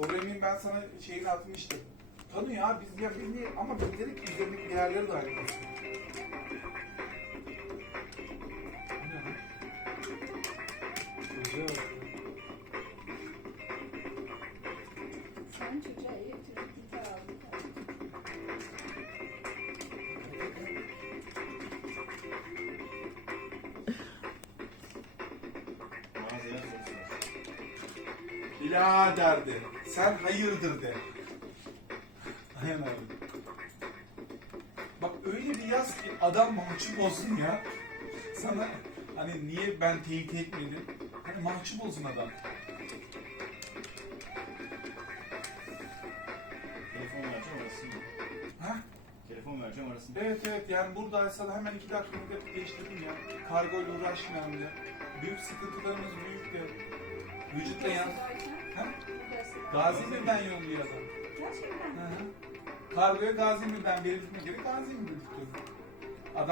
Orayın ben sana şeyini atmıştım. Tanı ya biz ya niye ama bildirdik üzerindeki değerleri de aynı. Sen çocuğa elektrik gitar aldın. Birader de. Sen hayırdır de. Aynen abi. Bak öyle bir yaz ki adam mahcup olsun ya. Sana hani niye ben teyit etmedim? Hani mahcup olsun adam. Telefon vereceğim arasın. Ha? Telefon vereceğim arasın. Evet evet yani buradaysa da hemen iki dakikada değiştirdim ya. Kargo ile uğraşmayalım ya. Büyük sıkıntılarımız büyük de. Vücutta yan... Ha? Gazimir'den yolluyor adam. Gerçekten. Hı hı. Kargoya Gazimir'den verilmek gerek Gazimir'den tutuyorum.